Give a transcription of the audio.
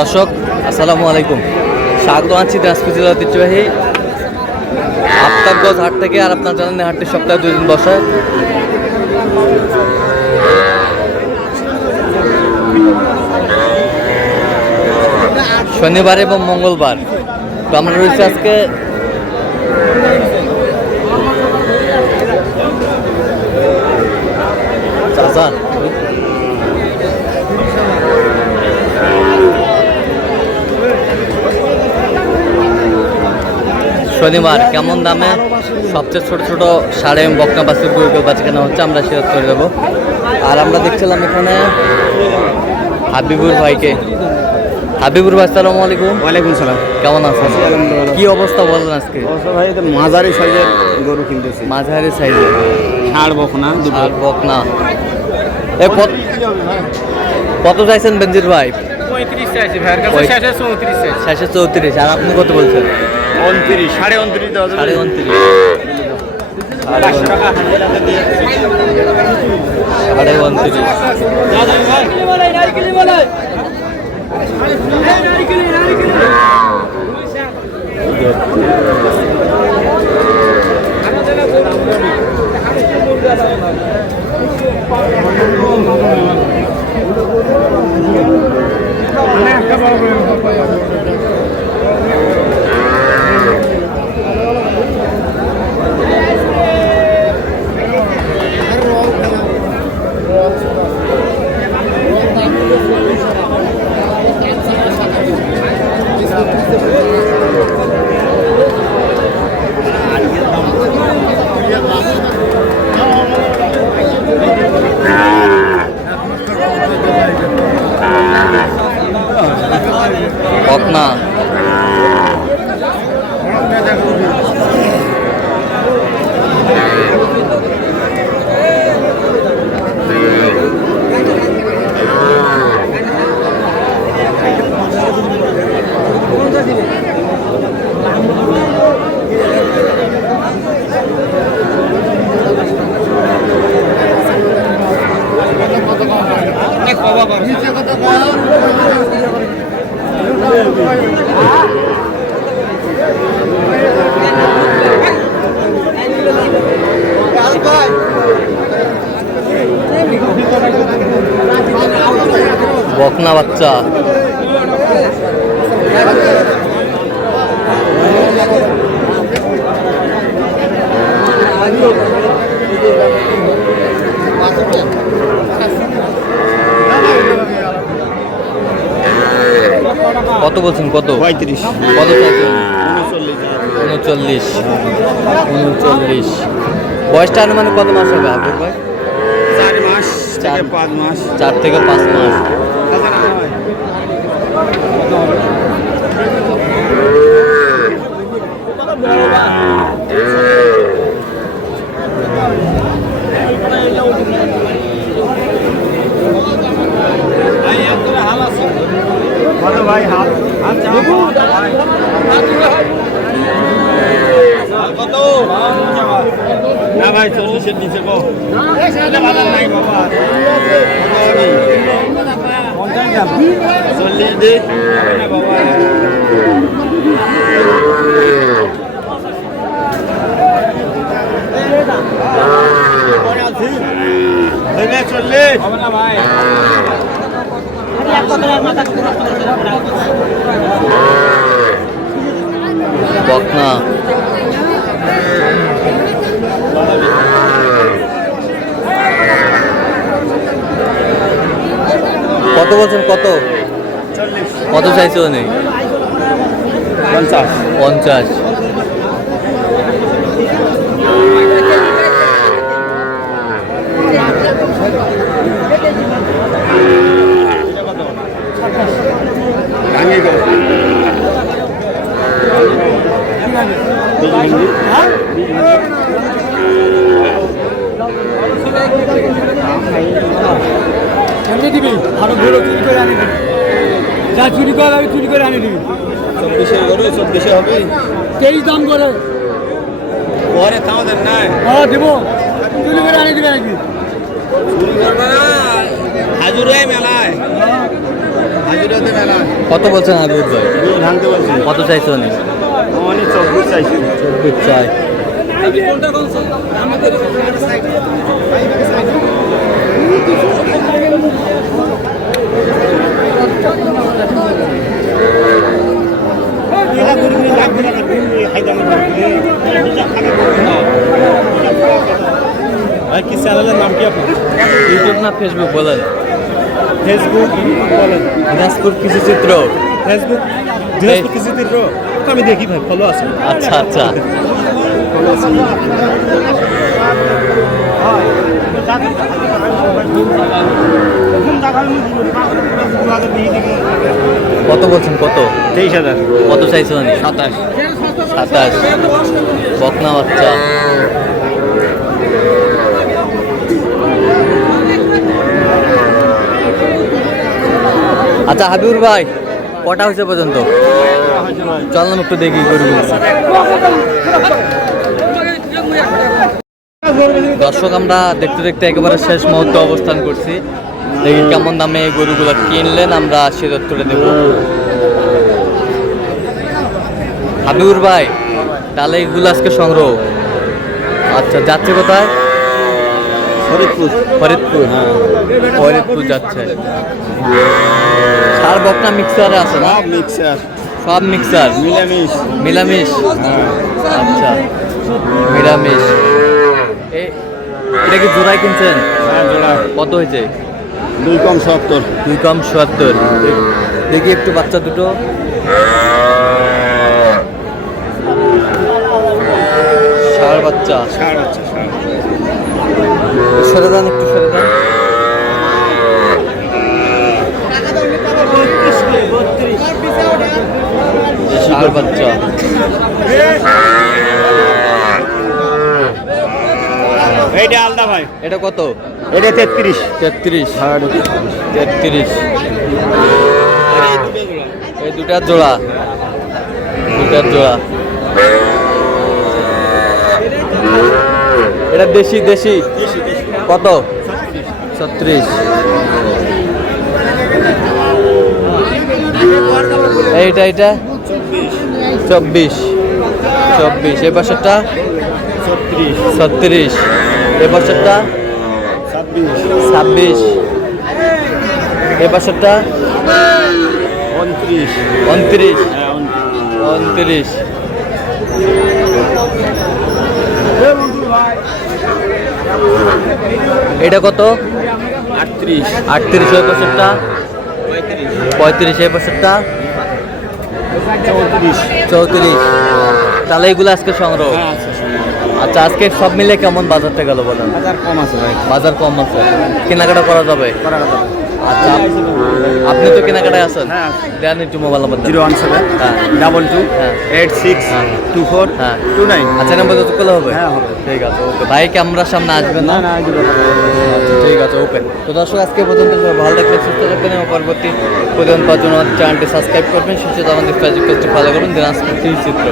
দর্শক আসসালামু আলাইকুম, স্বাগত আছি দিনাজপুর জেলার ঐতিহ্যবাহী আফতাবগঞ্জ হাট থেকে। আর আপনার জানেন হাটটি সপ্তাহে 2 দিন বসে। শনিবার এবং মঙ্গলবার। তো আমরা রয়েছে আজকে শনিবার কেমন দামে সবচেয়ে ছোট ছোট সাড়ে বকনা বাছুর গরুগুলো বাচ্চা কেনা হচ্ছে আমরা শেয়ার করে দেবো। আর আমরা দেখছিলাম এখানে হাবিবুর ভাইকে। হাবিবুর ভাই আসসালামু আলাইকুম। ওয়ালাইকুম সালাম। কেমন আছেন? কি অবস্থা বলেন আজকে? ভাই মাঝারি সাইজের গরু কিনতেছি। মাঝারি সাইজের ষাঁড় বকনা, ষাঁড় বকনা। কত চাইছেন বেনজির ভাই? 35 চাইছি ভাইয়ের কাছে, শেষে 34 চাইছি। শেষে 34। আর আপনি কত বলছেন? 29, 29.5 দাও। 29.5। 500 টাকা দিয়ে 29.5। বকনা বকনা বাচ্চা। কত বলছেন? কত? 35। কত চাইছেন? 39। 39। বয়সটা আনুমানিক কত মাস হবে হাবিব ভাই? 4 মাস থেকে 5 মাস। 4 থেকে 5 মাস। ভাই হাত কত না ভাই? 40-এর নিচে কো নাই বাবা। 40 দে না বাবা। ভাই বকনা কত বলছেন? কত? 40। কত চাইছে উনি? 50। 50। দিবি আরো গরু চুরি করে আনি দিবি, যা চুরি করে আমি চুরি করে আনি দিবি। 24-এর গরু 24-এ হবে। 23 দাম করে পরে তাও দেন নাই। হ্যাঁ দেবো, চুরি করে আনি দিবি নাকি? চুরি করবে না, হাজুরাই মেলায়। হাজুর কত বলছেন হাবিবুর ভাই? ভাঙতে বলছি কত চাইছো নি? অনেক 24 চাইছি। 24 চাই। ভাই কি চ্যানেলের নাম কি আপনার? ইউটিউব না ফেসবুক বলেন? ফেসবুক বলেন। দিনাজপুর কৃষি চিত্র। ফেসবুক দিনাজপুর কৃষি চিত্র তো আমি দেখি ভাই, ফলো আছে। আচ্ছা আচ্ছা। কত বলছেন কত? 23,000। কত চাইছো নি? 27। 27। বকনা বাচ্চা। আচ্ছা হাবিবুর ভাই, কটা হয়েছে পর্যন্ত? চললাম একটু দেখি গরুগুলো। দর্শক, আমরা দেখতে দেখতে একেবারে শেষ মুহূর্তে অবস্থান করছি। দেখি কেমন দামে এই গরুগুলো কিনলেন, আমরা সে তুলে দেব। হাবিবুর ভাই, তাহলে এইগুলো আজকে সংগ্রহ। আচ্ছা, যাচ্ছে কোথায়? ফরিদপুর। ফরিদপুর। ফরিদপুর যাচ্ছে। সার বকনা মিক্সারে আছে না? মিক্সার সব মিক্সার মিলামিশ। মিলামিশ। আচ্ছা, মিলামিশ। এটা কি জোড়ায় কিনছেন? হ্যাঁ জোড়া। কত হয়েছে? 2 কম 70। 2 কম 70। দেখি একটু বাচ্চা দুটো। ষাঁড় বাচ্চা। ষাঁড় বাচ্চা, ষাঁড়। সরে দেন, একটু সরে দেন। ষাঁড় বাচ্চা। এইটা আলাদা ভাই। এটা কত? এটা 33। 33। হ্যাঁ 33। এই দুটার জোড়া। দুটার জোড়া। এটা দেশি দেশি। কত? 36। এইটা এইটা 24। 24। এই বছরটা 36। এই বছরটা 26। এই বছরটা 29। 29। হ্যাঁ 29। এটা কত? 38। 38। এই বছরটা 35। এই বছরটা 34। তাহলে এগুলো আজকে সংগ্রহ। আচ্ছা, আজকে সব মিলে কেমন বাজারটা গেল বলেন? বাজার কম আছে ভাই। বাজার কম আছে, কেনাকাটা করা যাবে। আচ্ছা, আপনি তো কেনাকাটায় আছেন। হ্যাঁ। দেন একটু মোবাইল নাম্বার দেন। 017 হ্যাঁ। 22 হ্যাঁ। 86 হ্যাঁ। 24 হ্যাঁ। 29। আচ্ছা, নাম্বার যত করলে হবে। হ্যাঁ, হবে। ঠিক আছে, ওকে। ভাই ক্যামেরার সামনে আসবেন না? না আচ্ছা, ঠিক আছে, ওকে। তো দর্শক, আজকে পর্যন্ত সবাই ভালো থাকবেন, সুস্থ থাকবেন এবং পরবর্তী প্রতিদিন পাওয়ার জন্য চ্যানেলটি সাবস্ক্রাইব করবেন। সুস্থ আমাদের ফেসবুক পেজটি ফলো করবেন। দিনাজপুর চিত্র।